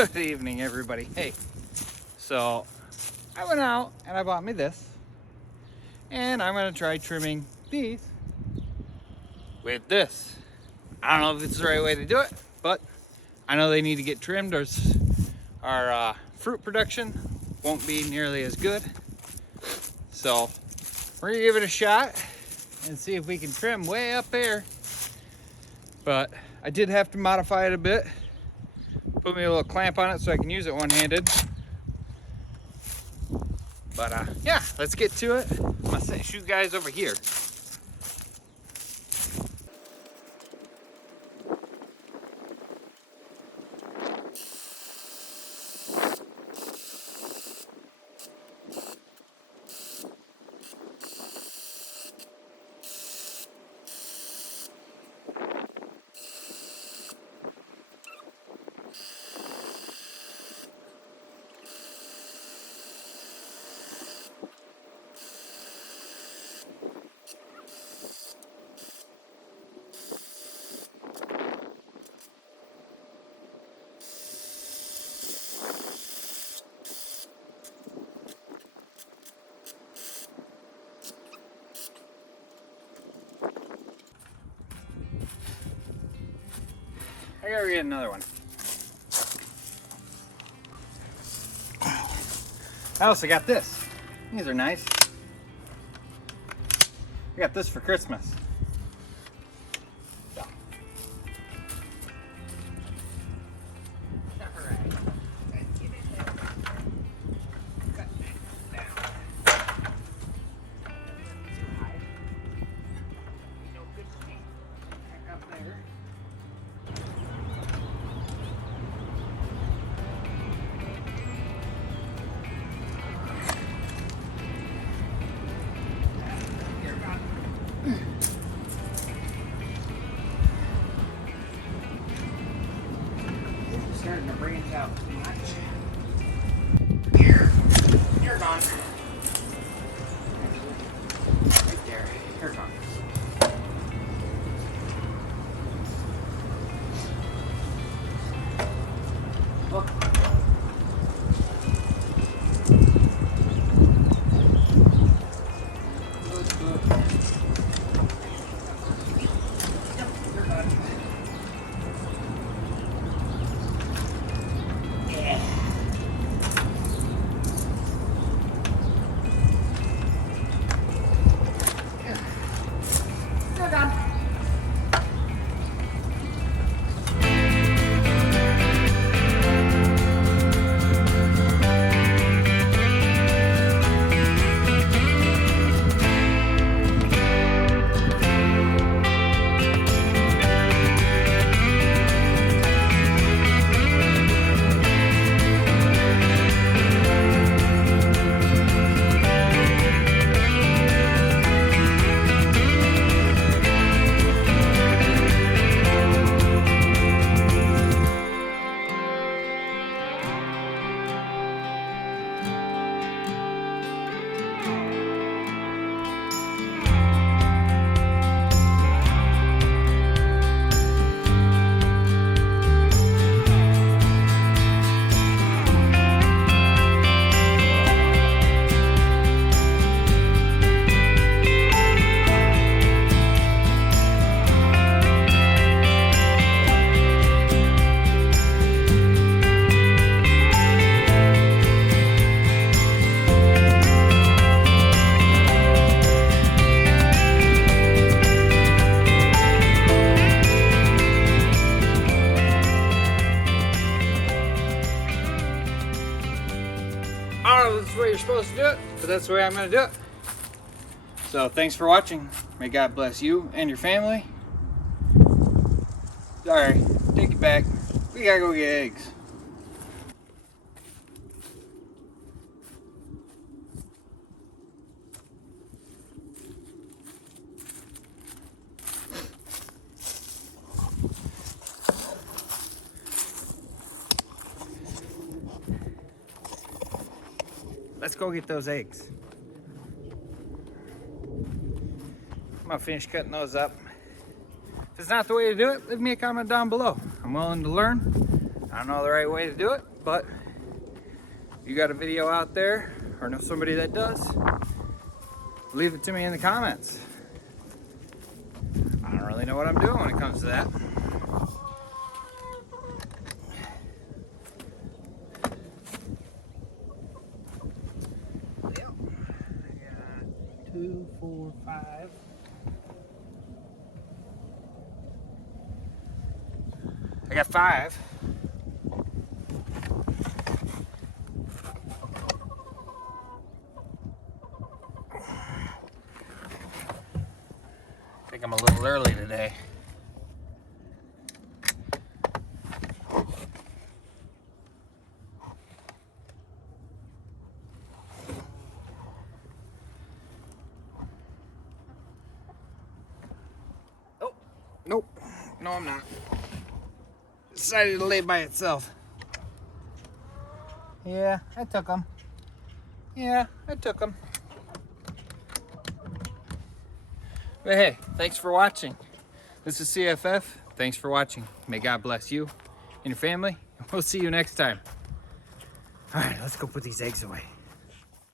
Good evening, everybody. Hey, so I went out and I bought me this, and I'm gonna try trimming these with this. I don't know if it's the right way to do it, but I know they need to get trimmed, or our fruit production won't be nearly as good. So we're gonna give it a shot and see if we can trim way up there. But I did have to modify it a bit. Put me a little clamp on it so I can use it one-handed. But yeah, let's get to it. I'm gonna shoot you guys over here. I gotta get another one. I also got this. These are nice. I got this for Christmas. So. Alright. Let's get in there. Cut that down. Too high. No good for me. Back up there. Starting to branch out too much. Here, you're gone. Right there, you're gone. Look. I don't know if this is the way you're supposed to do it, but that's the way I'm going to do it. So thanks for watching. May God bless you and your family. Sorry, take it back. We gotta go get eggs. Let's go get those eggs. I'm gonna finish cutting those up. If it's not the way to do it, leave me a comment down below. I'm willing to learn. I don't know the right way to do it, but if you got a video out there or know somebody that does, leave it to me in the comments. I don't really know what I'm doing when it comes to that. Yep. I got 2, 4, 5. I got 5. I think I'm a little early today. Oh, nope. No, I'm not. Decided to lay by itself. Yeah, I took them. Yeah, I took them. But hey, thanks for watching. This is CFF. Thanks for watching. May God bless you and your family. We'll see you next time. All right, let's go put these eggs away.